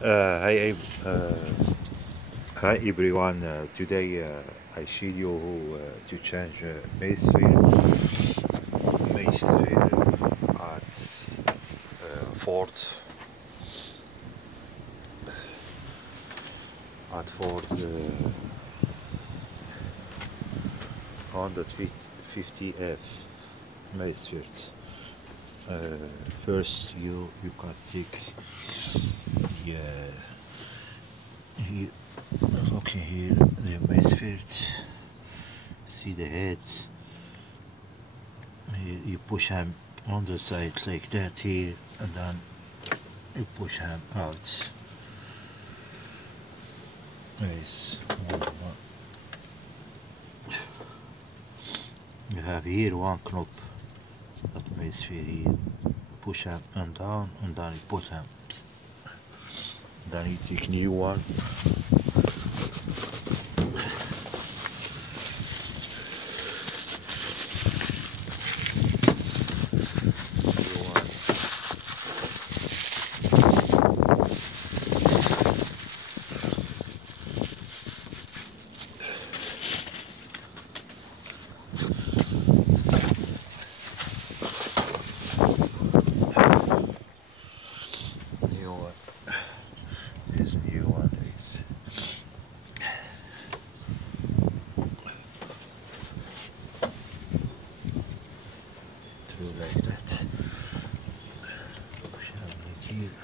Hi everyone. Today I show you to change Maysphere at Ford Ford 150F Maysphere. First you can take yeah here. Okay, here the Maysphere. See the head. Here you push him on the side like that here, and then you push him out. Yes. You have here one knop that makes here push up and down, and then you put him. Then you take new one. New one. New one. This new one is through like that. Push him like here.